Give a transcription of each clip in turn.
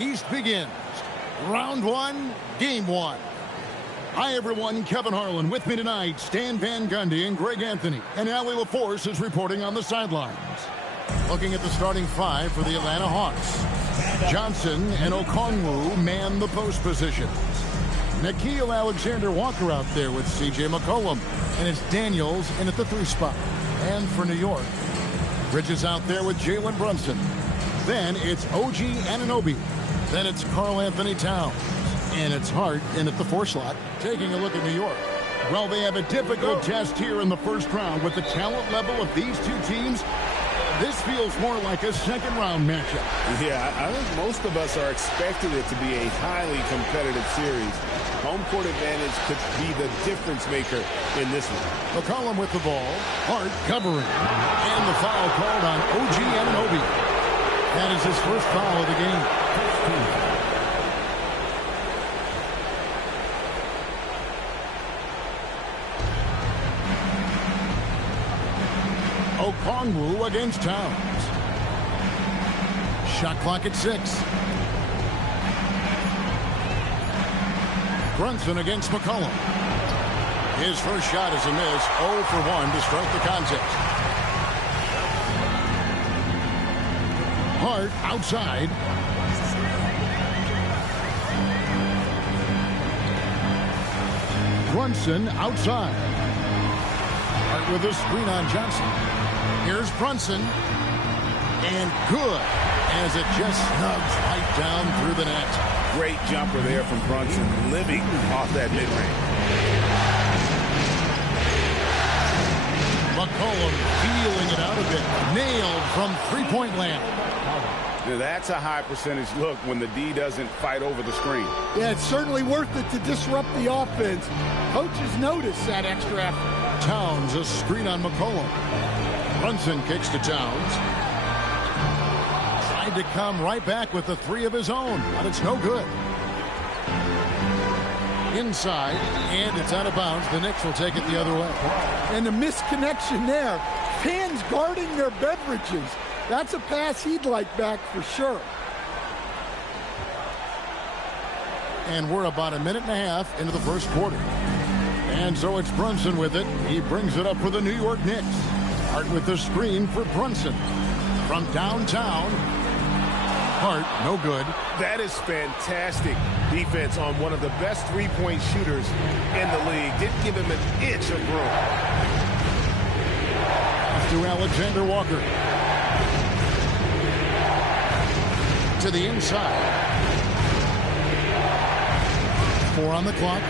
East begins. Round one, game one. Hi, everyone. Kevin Harlan with me tonight. Stan Van Gundy and Greg Anthony. And Allie LaForce is reporting on the sidelines. Looking at the starting five for the Atlanta Hawks. Johnson and Okongwu man the post positions. Nickeil Alexander-Walker out there with C.J. McCollum. And it's Daniels in at the 3 spot. And for New York, Bridges out there with Jalen Brunson. Then it's OG Anunoby. Then it's Karl Anthony Towns. And it's Hart in at the 4 slot. Taking a look at New York. Well, they have a difficult test here in the first round with the talent level of these two teams. This feels more like a second-round matchup. Yeah, I think most of us are expecting it to be a highly competitive series. Home court advantage could be the difference maker in this one. McCollum with the ball. Hart covering. And the foul called on OG Anunoby. That is his first foul of the game. Okongwu against Towns. Shot clock at 6. Brunson against McCollum. His first shot is a miss. 0 for 1 to start the contest. Hart outside. Brunson outside. Hart with a screen on Johnson. Here's Brunson. And good as it just snugs right down through the net. Great jumper there from Brunson, living off that mid-range. McCollum feeling it out a bit. Nailed from three-point land. Now that's a high percentage look when the D doesn't fight over the screen. Yeah, it's certainly worth it to disrupt the offense. Coaches notice that extra effort. Towns, a screen on McCollum. Brunson kicks to Towns. Tried to come right back with the 3 of his own, but it's no good. Inside, and it's out of bounds. The Knicks will take it the other way. And the misconnection there. Fans guarding their beverages. That's a pass he'd like back for sure. And we're about a minute and a half into the first quarter. And so it's Brunson with it. He brings it up for the New York Knicks. Hart with the screen for Brunson. From downtown. Hart, no good. That is fantastic defense on one of the best three-point shooters in the league. Didn't give him an inch of room. To Alexander-Walker. To the inside. 4 on the clock.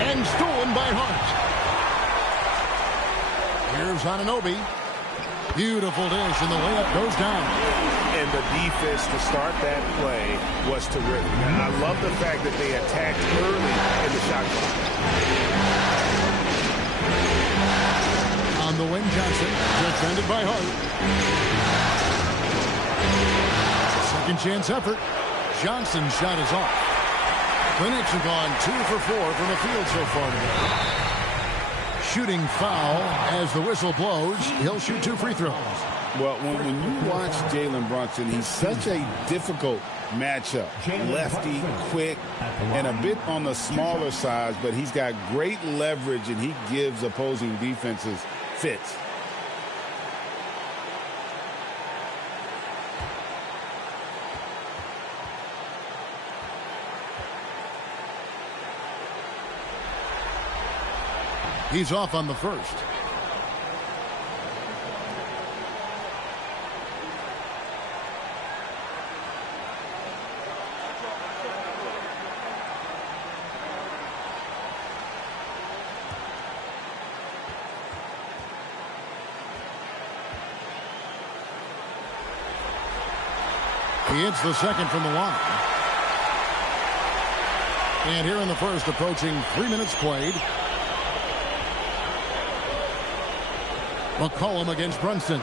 And stolen by Hart. Here's Anunoby. Beautiful dish, and the layup goes down. And the defense to start that play was terrific. And I love the fact that they attacked early in the shot clock. On the wing, Johnson, defended by Hart. Second chance effort. Johnson's shot is off. The Knicks have gone 2 for 4 from the field so far today. Shooting foul as the whistle blows. He'll shoot 2 free throws. Well, when you watch Jalen Brunson, he's such a difficult matchup. Lefty, quick, and a bit on the smaller side, but he's got great leverage, and he gives opposing defenses fits. He's off on the first. He hits the second from the line. And here in the first, approaching 3 minutes played. McCollum against Brunson.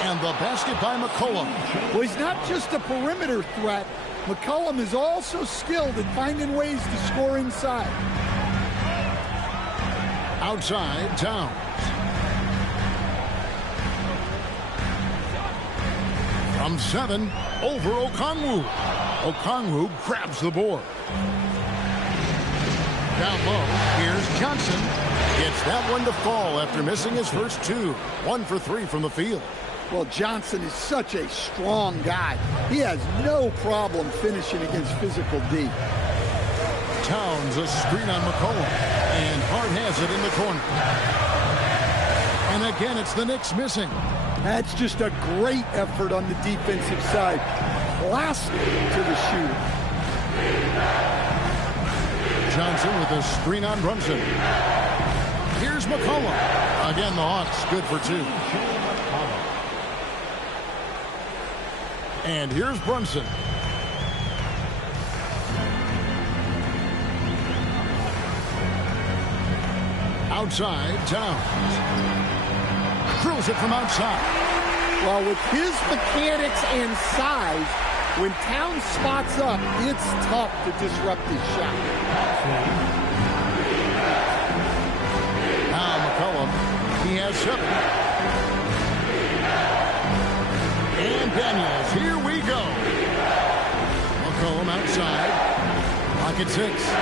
And the basket by McCollum. Well, he's not just a perimeter threat. McCollum is also skilled in finding ways to score inside. Outside, Towns. From 7, over Okongwu. Okongwu grabs the board. Down low, here's Johnson. Gets that one to fall after missing his first 2. 1 for 3 from the field. Well, Johnson is such a strong guy. He has no problem finishing against physical D. Towns a screen on McCollum. And Hart has it in the corner. And again, it's the Knicks missing. That's just a great effort on the defensive side. Classic to the shooter. Johnson with a screen on Brunson. Here's McCollum. Again, the Hawks good for 2. And here's Brunson. Outside, Towns. Drills it from outside. Well, with his mechanics and size, when Towns spots up, it's tough to disrupt his shot. Now McCollum, he has 7. And Daniels, here we go. McCollum outside. Pocket 6.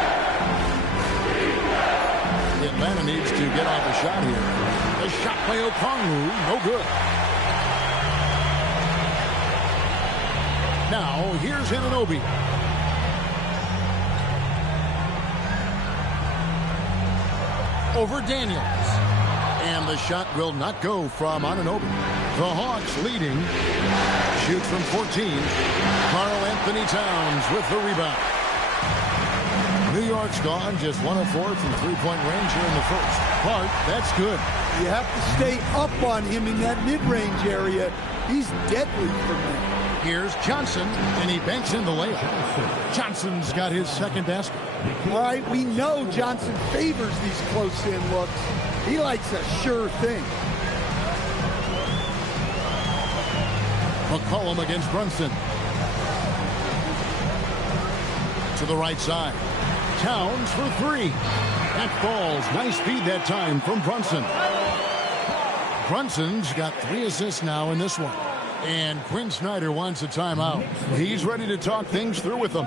Atlanta needs to get off a shot here. The shot by Okongwu, no good. Now, here's Anunoby. Over Daniels. And the shot will not go from Anunoby. The Hawks leading. Shoots from 14. Karl Anthony Towns with the rebound. New York's gone just 1 of 4 from three-point range here in the first. But that's good. You have to stay up on him in that mid-range area. He's deadly from there. Here's Johnson, and he banks in the layup. Johnson's got his second basket. All right, we know Johnson favors these close-in looks. He likes a sure thing. McCollum against Brunson. To the right side. Towns for 3. That falls. Nice feed that time from Brunson. Brunson's got 3 assists now in this one. And Quinn Snyder wants a timeout. He's ready to talk things through with them.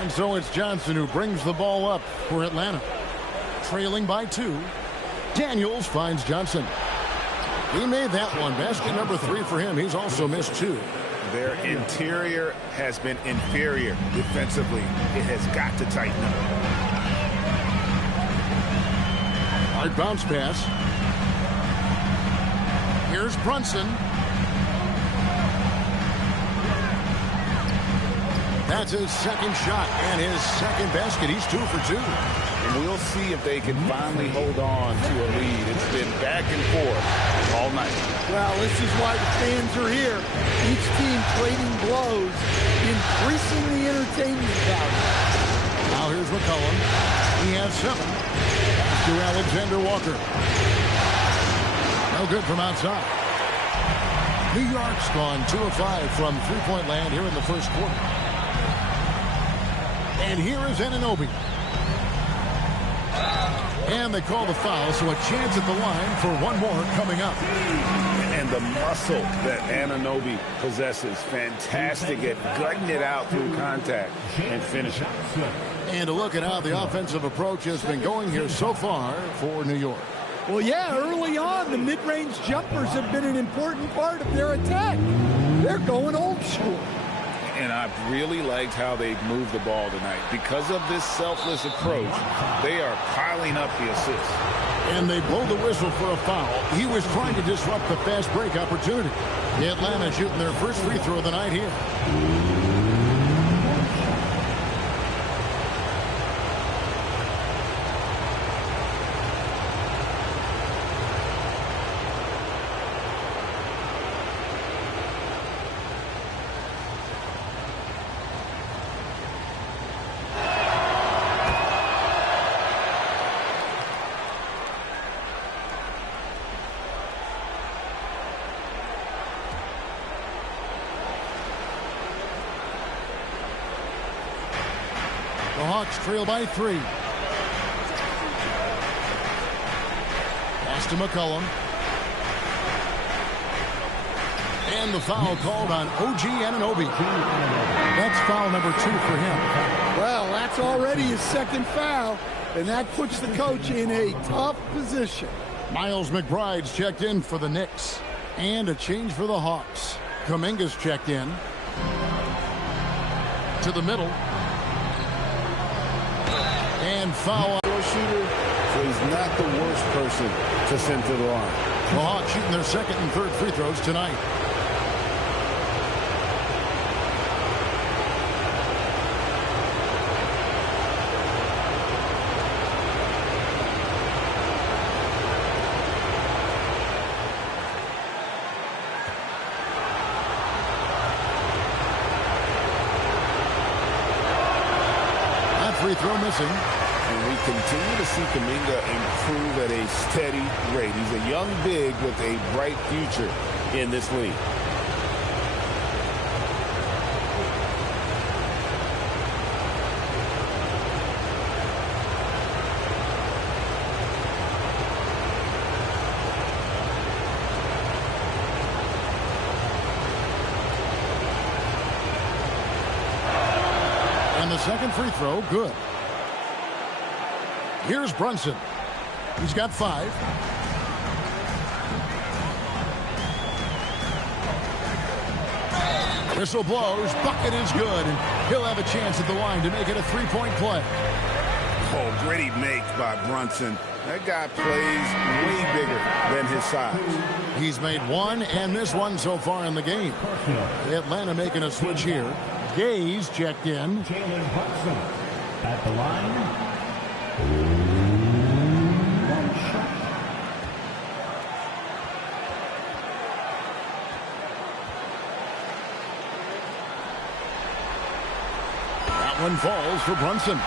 And so it's Johnson who brings the ball up for Atlanta. Trailing by 2. Daniels finds Johnson. He made that one. Basket number 3 for him. He's also missed 2. Their interior has been inferior defensively. It has got to tighten up. Hard bounce pass. Here's Brunson. That's his second shot and his second basket. He's 2 for 2. And we'll see if they can finally hold on to a lead. It's been back and forth all night. Well, this is why the fans are here. Each team trading blows, increasing the entertainment value. Now here's McCollum. He has 7. To Alexander Walker. No good from outside. New York's gone 2 of 5 from three-point land here in the first quarter. And here is Anunoby. And they call the foul, so a chance at the line for one more coming up. And the muscle that Anunoby possesses, fantastic at gutting it out through contact and finishing. And a look at how the offensive approach has been going here so far for New York. Well, yeah, early on, the mid-range jumpers have been an important part of their attack. They're going old school. And I've really liked how they've moved the ball tonight. Because of this selfless approach, they are piling up the assists. And they blow the whistle for a foul. He was trying to disrupt the fast break opportunity. Atlanta shooting their first free throw of the night here. The Hawks trail by 3. Pass to McCollum. And the foul called on OG Anunoby. That's foul number 2 for him. Well, that's already his second foul, and that puts the coach in a tough position. Miles McBride's checked in for the Knicks. And a change for the Hawks. Kuminga's checked in. To the middle. And foul. Shooter, so he's not the worst person to send to the line. The Hawks shooting their second and third free throws tonight. That free throw missing. And we continue to see Kuminga improve at a steady rate. He's a young big with a bright future in this league. And the second free throw, good. Here's Brunson. He's got 5. Whistle blows. Bucket is good. And he'll have a chance at the line to make it a three-point play. Oh, gritty make by Brunson. That guy plays way bigger than his size. He's made 1 and missed 1 so far in the game. Atlanta making a switch here. Gay's checked in. Jalen Brunson at the line. That one falls for Brunson.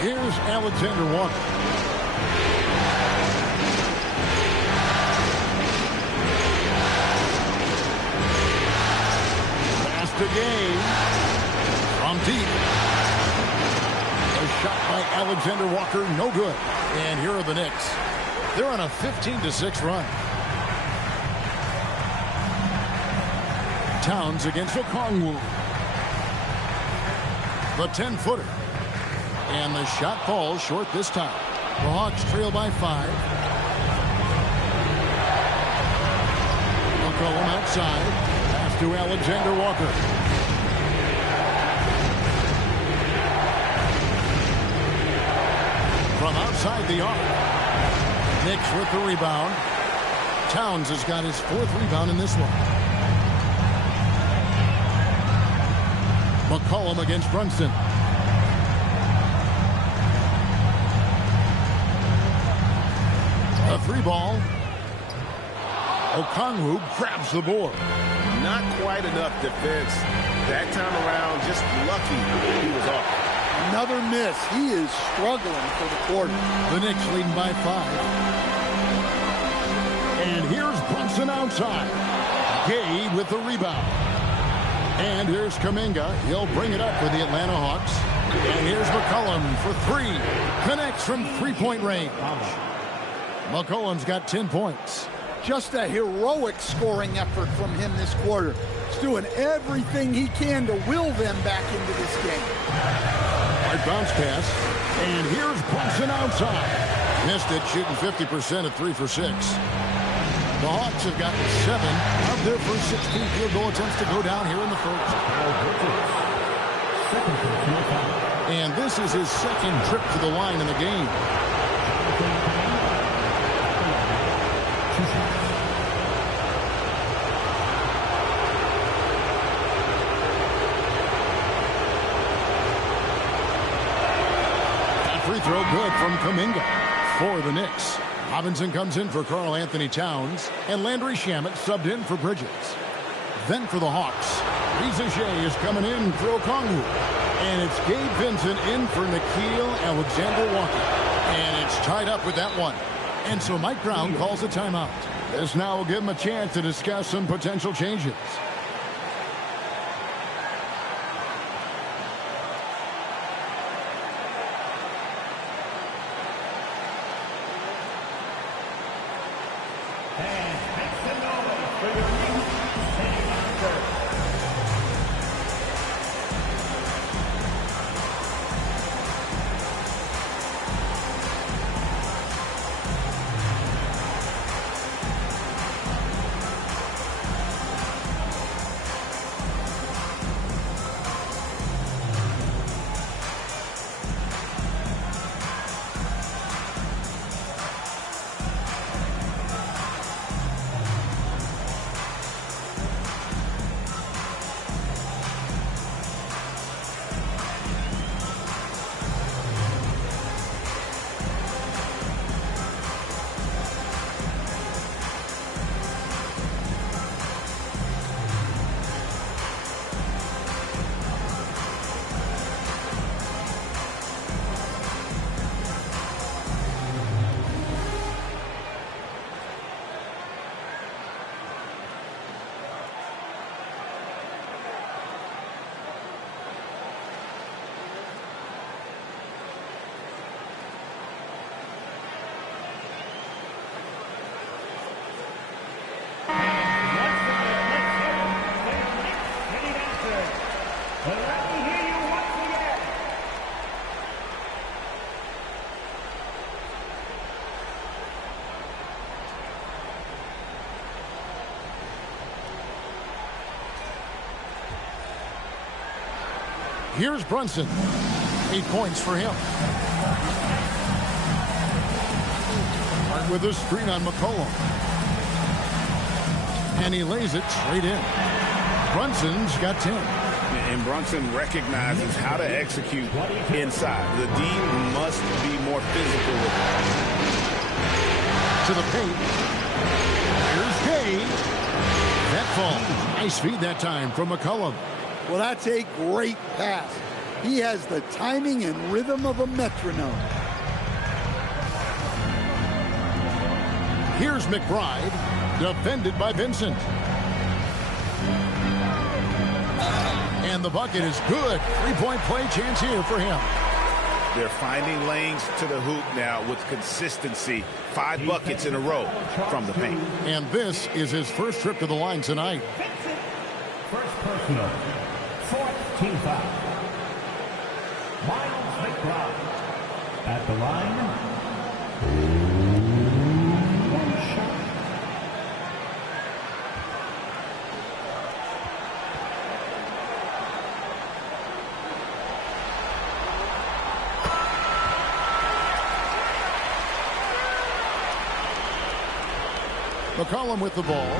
Here's Alexander Walker. Pass to Gay. From deep. A shot by Alexander Walker, no good. And here are the Knicks. They're on a 15-6 run. Towns against Okongwu. The 10-footer. And the shot falls short this time. The Hawks trail by 5. McCollum outside. Pass to Alexander Walker. From outside the arc. Knicks with the rebound. Towns has got his 4th rebound in this one. McCollum against Brunson. A 3-ball. Okongwu grabs the board. Not quite enough defense That time around, just lucky he was off. Another miss. He is struggling for the quarter. The Knicks leading by 5. And here's Brunson outside. Gay with the rebound. And here's Kuminga. He'll bring it up for the Atlanta Hawks. And here's McCollum for 3. Connects from three-point range. McCollum's got 10 points. Just a heroic scoring effort from him this quarter. He's doing everything he can to will them back into this game. Hard bounce pass. And here's Brunson outside. Missed it, shooting 50% at 3 for 6. The Hawks have gotten 7 of their first 16 field goal attempts to go down here in the first. And this is his second trip to the line in the game. That free throw good from Kuminga for the Knicks. Robinson comes in for Karl Anthony Towns, and Landry Shamet subbed in for Bridges. Then for the Hawks, Reza Shea is coming in for Okongwu. And it's Gabe Vincent in for Nickeil Alexander-Walker. And it's tied up with that one. And so Mike Brown calls a timeout. This now will give him a chance to discuss some potential changes. Here's Brunson. 8 points for him. Right with a screen on McCollum. And he lays it straight in. Brunson's got 10. And Brunson recognizes how to execute inside. The D must be more physical with it. To the paint. Here's Gay. That falls. Nice feed that time from McCollum. Well, that's a great pass. He has the timing and rhythm of a metronome. Here's McBride, defended by Vincent. And the bucket is good. Three-point play chance here for him. They're finding lanes to the hoop now with consistency. 5 buckets in a row from the paint. And this is his first trip to the line tonight. First personal. Fourth team foul. Miles McBride at the line. One shot. McCollum with the ball.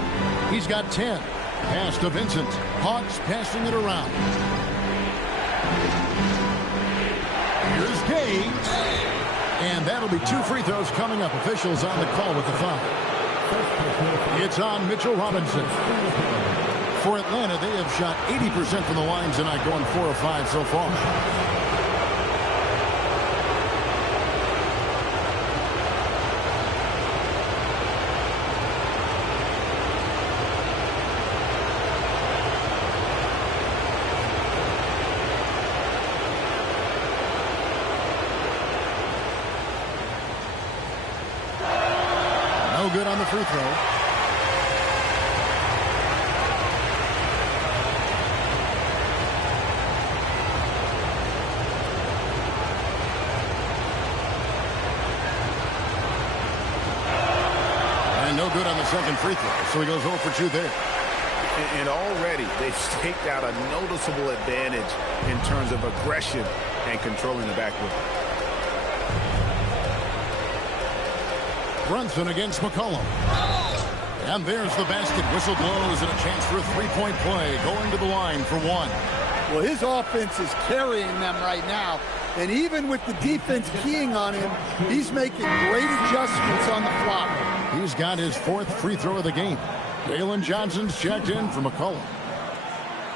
He's got 10. Pass to Vincent. Hawks passing it around. Here's Gay. And that'll be 2 free throws coming up. Officials on the call with the foul. It's on Mitchell Robinson. For Atlanta, they have shot 80% from the line tonight, going 4 of 5 so far. No good on the free throw. And no good on the second free throw, so he goes 0 for 2 there. And already they've staked out a noticeable advantage in terms of aggression and controlling the backcourt. Brunson against McCollum. And there's the basket. Whistle blows and a chance for a three-point play. Going to the line for one. Well, his offense is carrying them right now. And even with the defense keying on him, he's making great adjustments on the fly. He's got his 4th free throw of the game. Jalen Johnson's checked in for McCollum.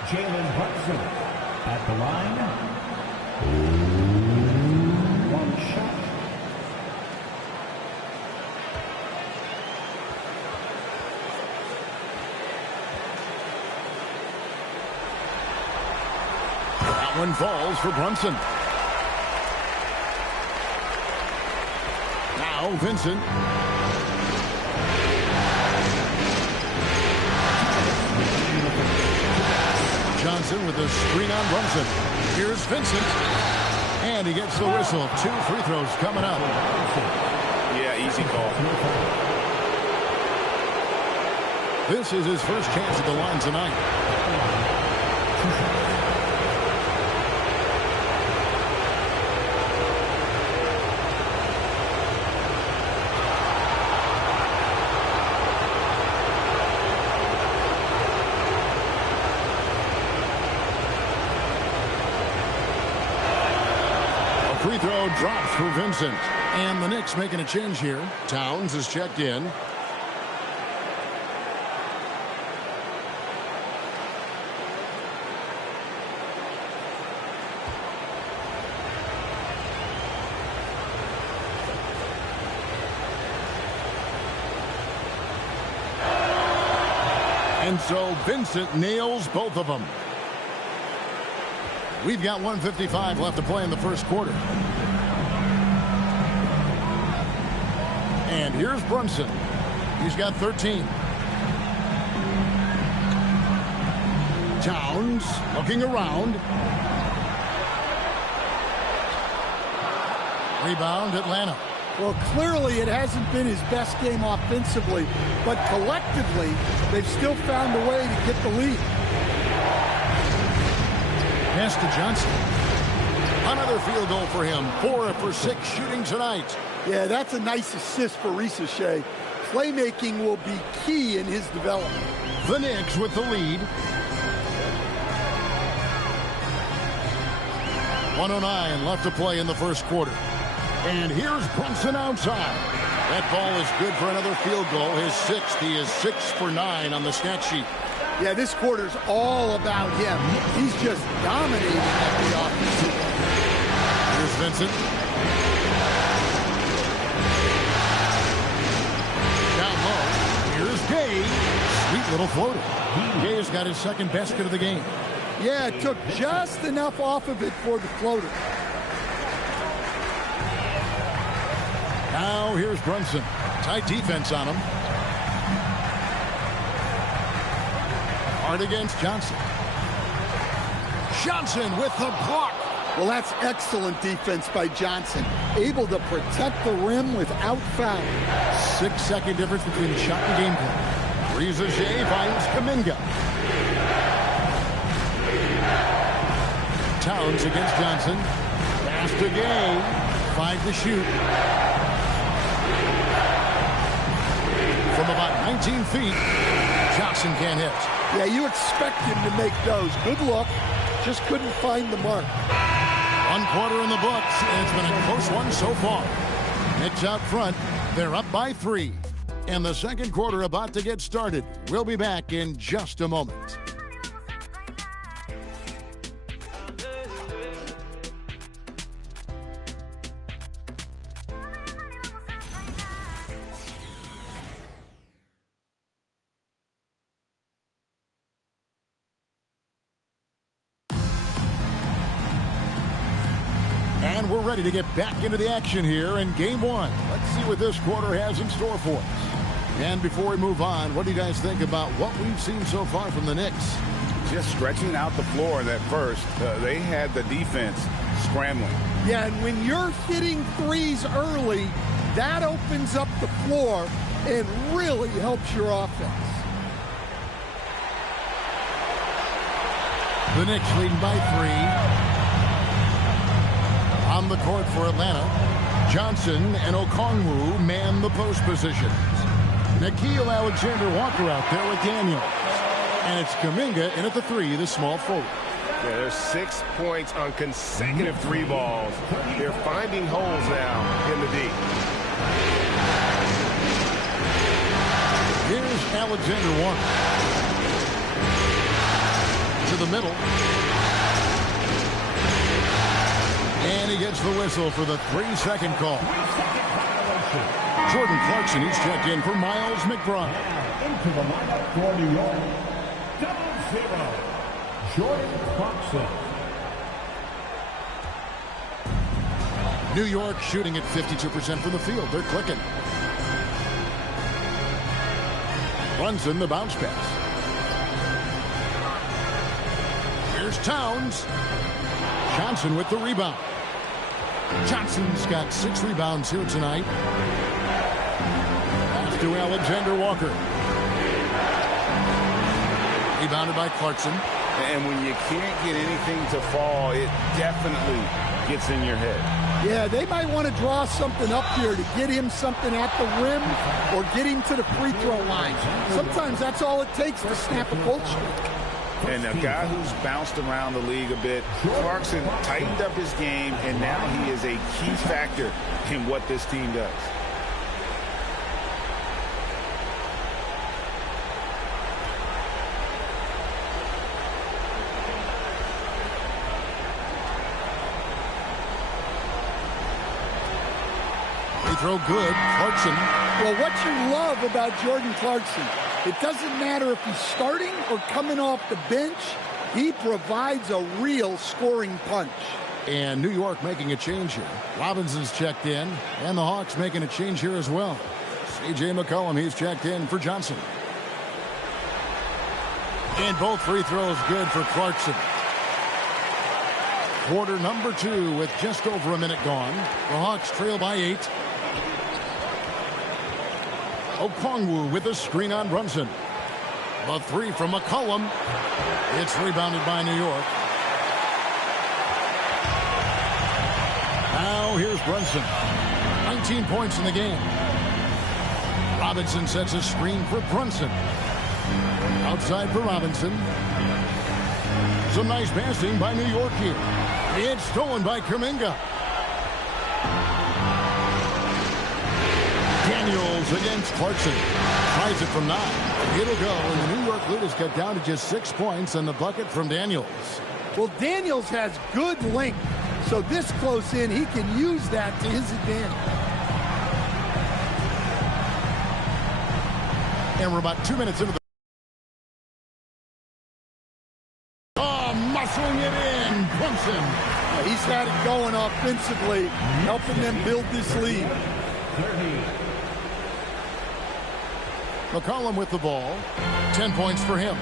Jalen Brunson at the line. One shot. That one falls for Brunson. Now Vincent. Johnson with the screen on Brunson. Here's Vincent. And he gets the whistle. 2 free throws coming up. Yeah, easy call. This is his first chance at the line tonight. Free throw drops for Vincent. And the Knicks making a change here. Towns is checked in. And so Vincent nails both of them. We've got 1:55 left to play in the first quarter. And here's Brunson. He's got 13. Towns looking around. Rebound Atlanta. Well, clearly it hasn't been his best game offensively, but collectively they've still found a way to get the lead. Pass to Johnson. Another field goal for him. 4 for 6 shooting tonight. Yeah, that's a nice assist for Ricochet. Playmaking will be key in his development. The Knicks with the lead. 1:09 left to play in the first quarter. And here's Brunson outside. That ball is good for another field goal. His 6th. He is 6 for 9 on the stat sheet. Yeah, this quarter's all about him. He's just dominating at the offensive. Here's Vincent. Down low. Here's Gay. Sweet little floater. Gay's got his 2nd basket of the game. Yeah, it took just enough off of it for the floater. Now here's Brunson. Tight defense on him. Hard against Johnson. Johnson with the block. Well, that's excellent defense by Johnson. Able to protect the rim without foul. 6-second difference between shot and game plan. Ricochet finds Kuminga. Towns against Johnson. Pass to Gay. 5 to shoot. From about 19 feet, Johnson can't hit. Yeah, you expect him to make those. Good luck. Just couldn't find the mark. 1 quarter in the books, and it's been a close one so far. Knicks out front. They're up by 3. And the second quarter about to get started. We'll be back in just a moment. ready to get back into the action here in game one. Let's see what this quarter has in store for us. And before we move on, what do you guys think about what we've seen so far from the Knicks? Just stretching out the floor in that first. They had the defense scrambling. Yeah, and when you're hitting threes early, that opens up the floor and really helps your offense. The Knicks leading by 3. On the court for Atlanta, Johnson and Okongwu man the post positions. Nickeil Alexander-Walker out there with Daniels. And it's Kuminga in at the 3, the small forward. Yeah, there's 6 points on consecutive 3 balls. They're finding holes now in the D. Here's Alexander-Walker. To the middle. And he gets the whistle for the 3-second call. Jordan Clarkson, he's checked in for Miles McBride. Into the lineup for New York, 0-0, Jordan Clarkson. New York shooting at 52% from the field. They're clicking. Brunson, the bounce pass. Here's Towns. Johnson with the rebound. Johnson's got 6 rebounds here tonight. Pass to Alexander-Walker. Rebounded by Clarkson. And when you can't get anything to fall, it definitely gets in your head. Yeah, they might want to draw something up here to get him something at the rim or get him to the free throw line. Sometimes that's all it takes to snap a cold streak. And a guy who's bounced around the league a bit, Clarkson tightened up his game, and now he is a key factor in what this team does. Free throw good. Clarkson. Well, what you love about Jordan Clarkson, it doesn't matter if he's starting or coming off the bench, he provides a real scoring punch. And New York making a change here. Robinson's checked in, and the Hawks making a change here as well. C.J. McCollum, he's checked in for Johnson. And both free throws good for Clarkson. Quarter number 2 with just over a minute gone. The Hawks trail by 8. Okongwu with a screen on Brunson. The 3 from McCollum. It's rebounded by New York. Now here's Brunson. 19 points in the game. Robinson sets a screen for Brunson. Outside for Robinson. Some nice passing by New York here. It's stolen by Kuminga. Daniels against Clarkson. Tries it from 9. It'll go, and the New York lead is cut down to just 6 points, and the bucket from Daniels. Well, Daniels has good length, so this close in, he can use that to his advantage. And we're about 2 minutes into the... Oh, muscling it in. Brunson. He's had it going offensively, helping them build this lead. 30. McCollum with the ball. 10 points for him.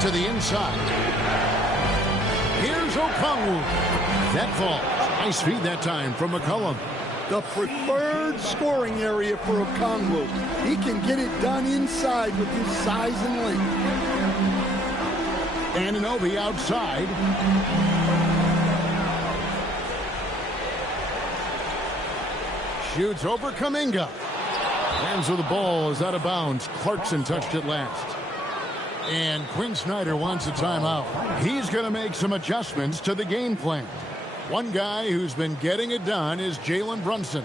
To the inside. Here's Okongwu. That falls. Nice feed that time from McCollum. The preferred scoring area for Okongwu. He can get it done inside with his size and length. Anunoby outside. Shoots over Kuminga. Hands of the ball is out of bounds. Clarkson touched it last. And Quinn Snyder wants a timeout. He's going to make some adjustments to the game plan. One guy who's been getting it done is Jalen Brunson.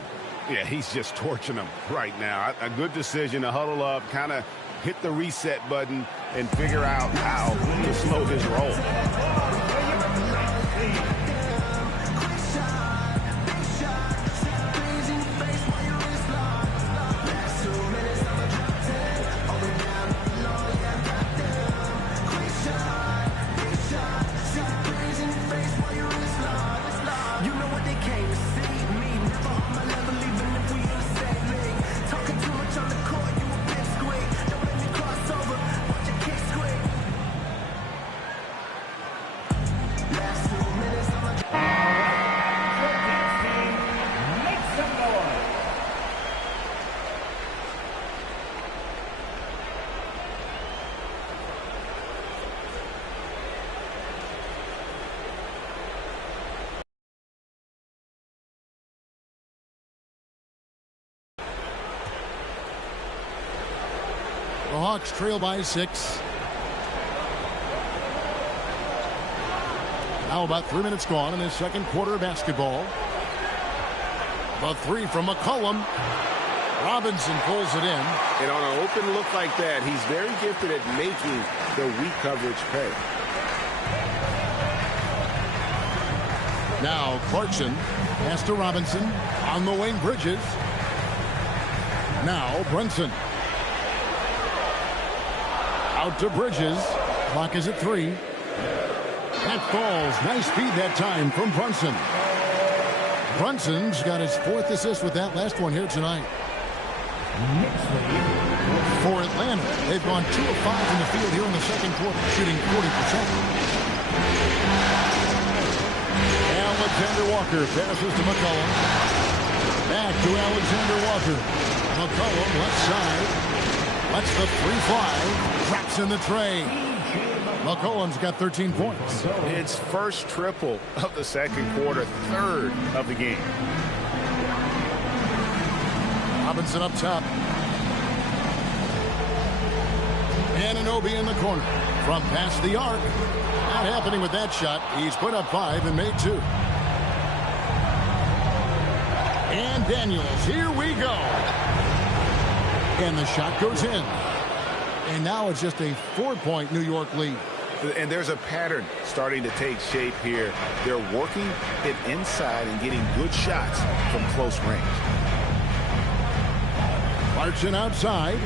Yeah, he's just torching them right now. A good decision to huddle up, kind of hit the reset button, and figure out how to slow his roll. The Hawks trail by 6. Now about 3 minutes gone in this second quarter of basketball. The three from McCollum. Robinson pulls it in. And on an open look like that, he's very gifted at making the weak coverage pay. Now Clarkson pass to Robinson. On the wing, Bridges. Now Brunson. Out to Bridges. Clock is at 3. That falls. Nice speed that time from Brunson. Brunson's got his 4th assist with that last one here tonight. For Atlanta, they've gone 2 of 5 in the field here in the second quarter, shooting 40%. Alexander Walker passes to McCollum. Back to Alexander Walker. McCollum left side. Lets the 3 fly. Drops in the tray. McCollum's got 13 points. It's first triple of the second quarter, 3rd of the game. Robinson up top. Anunoby in the corner. From past the arc. Not happening with that shot. He's put up 5 and made 2. And Daniels, here we go. And the shot goes in. And now it's just a 4-point New York lead. And there's a pattern starting to take shape here. They're working it inside and getting good shots from close range. Clarkson outside.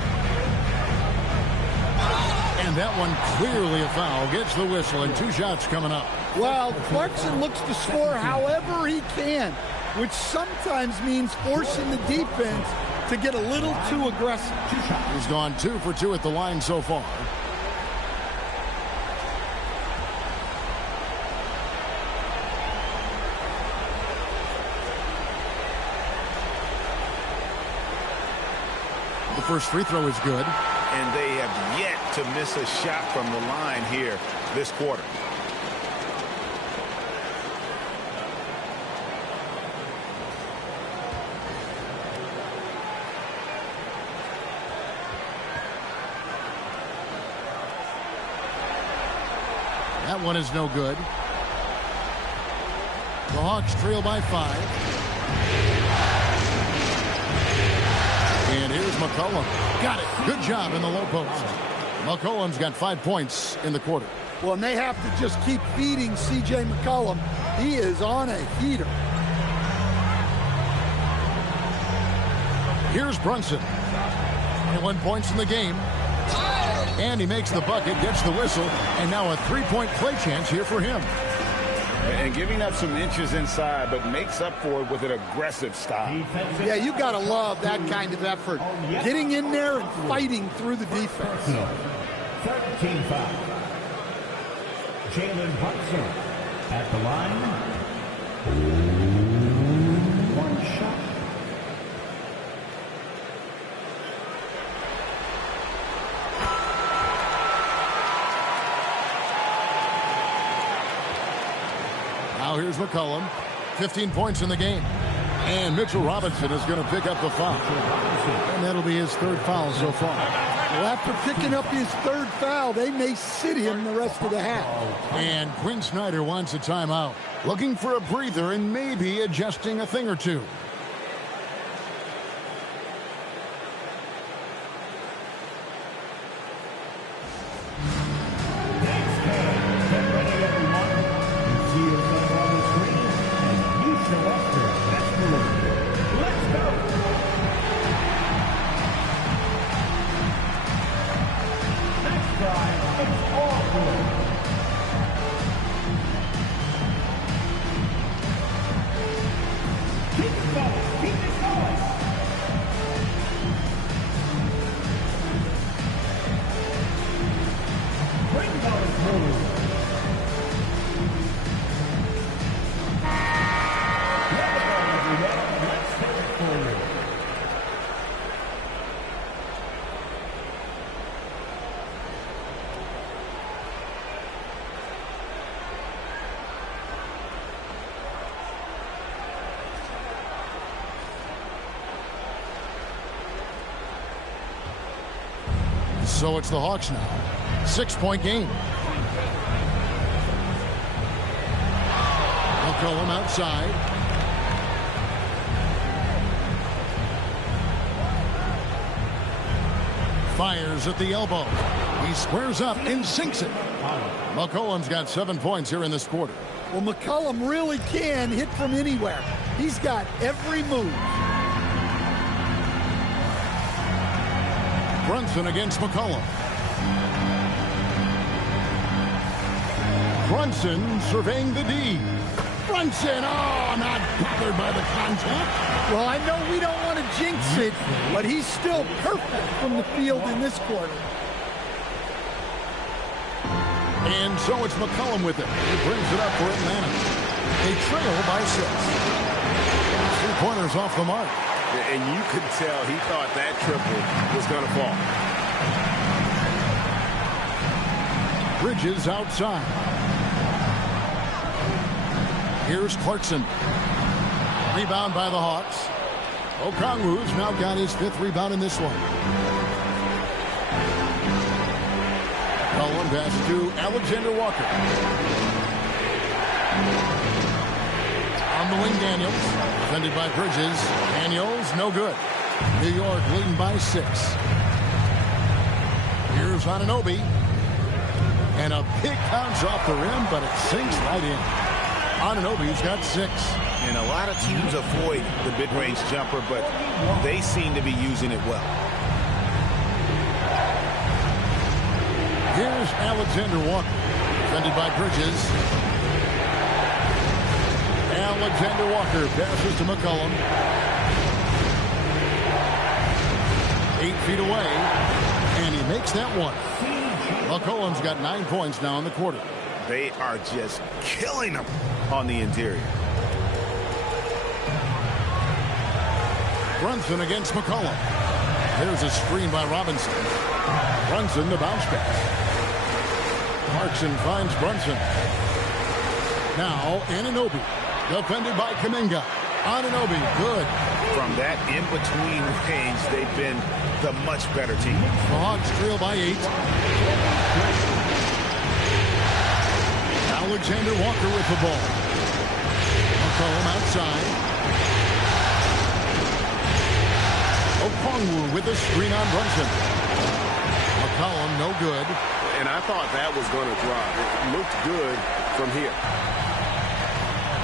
And that one clearly a foul. Gets the whistle and 2 shots coming up. Well, Clarkson looks to score however he can, which sometimes means forcing the defense to get a little too aggressive. He's gone 2 for 2 at the line so far. The first free throw is good. And they have yet to miss a shot from the line here this quarter. That one is no good. The Hawks trail by 5. And here's McCollum. Got it. Good job in the low post. McCollum's got 5 points in the quarter. Well, and they have to just keep feeding C.J. McCollum. He is on a heater. Here's Brunson. 21 points in the game. And he makes the bucket, gets the whistle, and now a 3-point play chance here for him. And giving up some inches inside, but makes up for it with an aggressive style. Yeah, you got to love that kind of effort. Getting in there and fighting through the defense. 13 foul. Jalen Brunson at the line. 1 shot. Now here's McCollum. 15 points in the game. And Mitchell Robinson is going to pick up the foul. And that'll be his 3rd foul so far. Well, after picking up his 3rd foul, they may sit him the rest of the half. And Quinn Snyder wants a timeout. Looking for a breather and maybe adjusting a thing or two. So it's the Hawks now. 6-point game. McCollum outside. Fires at the elbow. He squares up and sinks it. McCollum's got 7 points here in this quarter. Well, McCollum really can hit from anywhere. He's got every move. Brunson against McCollum. Brunson surveying the D. Brunson, not bothered by the contact. Well, I know we don't want to jinx it, but he's still perfect from the field in this quarter. And so it's McCollum with it. He brings it up for Atlanta. They trail by 6. 3-pointers off the mark. And you could tell he thought that triple was going to fall. Bridges outside. Here's Clarkson. Rebound by the Hawks. Okongwu's now got his 5th rebound in this one. Cullen pass to Alexander Walker. On the wing, Daniels. Defended by Bridges. Daniels, no good. New York leading by 6. Here's Anunoby. And a pick bounce off the rim, but it sinks right in. Anunoby's got 6. And a lot of teams avoid the mid-range jumper, but they seem to be using it well. Here's Alexander Walker. Defended by Bridges. Alexander Walker passes to McCollum. 8 feet away. And he makes that one. McCollum's got 9 points now in the quarter. They are just killing them on the interior. Brunson against McCollum. There's a screen by Robinson. Brunson the bounce pass. Clarkson finds Brunson. Now Anunoby. Defended by Kuminga. Anunoby, good. From that in-between range, they've been the much better team. The Hawks trail by 8. Alexander Walker with the ball. McCollum outside. Okongwu with the screen on Brunson. McCollum no good. And I thought that was going to drop. It looked good from here.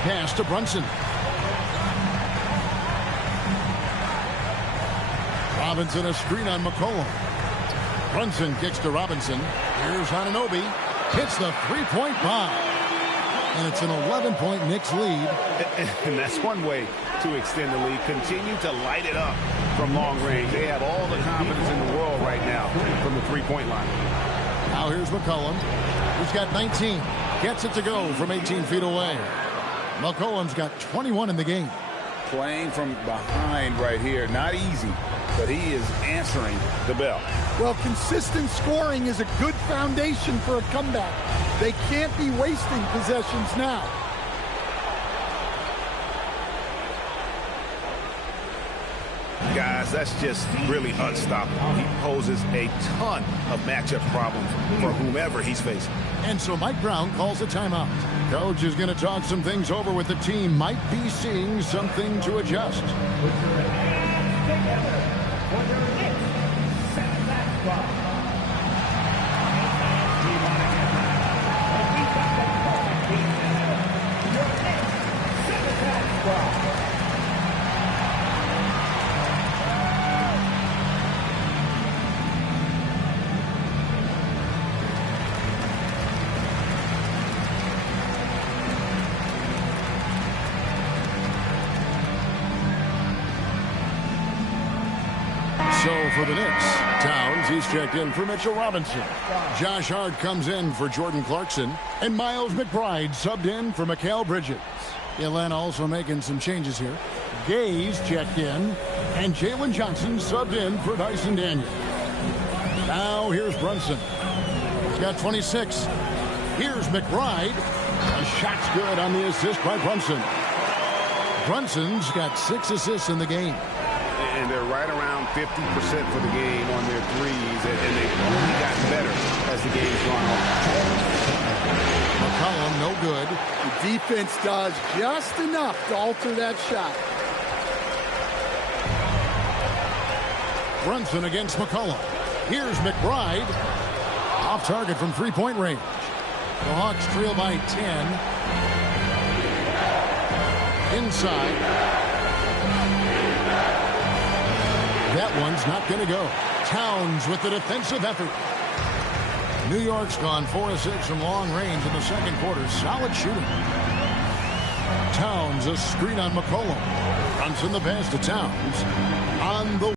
Pass to Brunson. Robinson a screen on McCollum. Brunson kicks to Robinson. Here's Anunoby. Hits the 3-point bomb. And it's an 11-point Knicks lead. And that's one way to extend the lead. Continue to light it up from long range. They have all the confidence in the world right now from the 3-point line. Now here's McCollum. He's got 19. Gets it to go from 18 feet away. McCollum's got 21 in the game. Playing from behind right here. Not easy, but he is answering the bell. Well, consistent scoring is a good foundation for a comeback. They can't be wasting possessions now. Guys, that's just really unstoppable. He poses a ton of matchup problems for whomever he's facing. And so Mike Brown calls a timeout. Coach is going to talk some things over with the team. Might be seeing something to adjust. So for the Knicks, Towns, he's checked in for Mitchell Robinson. Josh Hart comes in for Jordan Clarkson. And Miles McBride subbed in for Mikal Bridges. Atlanta also making some changes here. Gay's checked in. And Jalen Johnson subbed in for Dyson Daniels. Now here's Brunson. He's got 26. Here's McBride. A shot's good on the assist by Brunson. Brunson's got 6 assists in the game. and they're right around 50% for the game on their threes, and they've only gotten better as the game's gone on. McCollum, no good. The defense does just enough to alter that shot. Brunson against McCollum. Here's McBride. Off target from three-point range. The Hawks trail by 10. Inside. That one's not going to go. Towns with the defensive effort. New York's gone 4 of 6 from long range in the second quarter. Solid shooting. Towns, a screen on McCollum. Brunson the pass to Towns. On the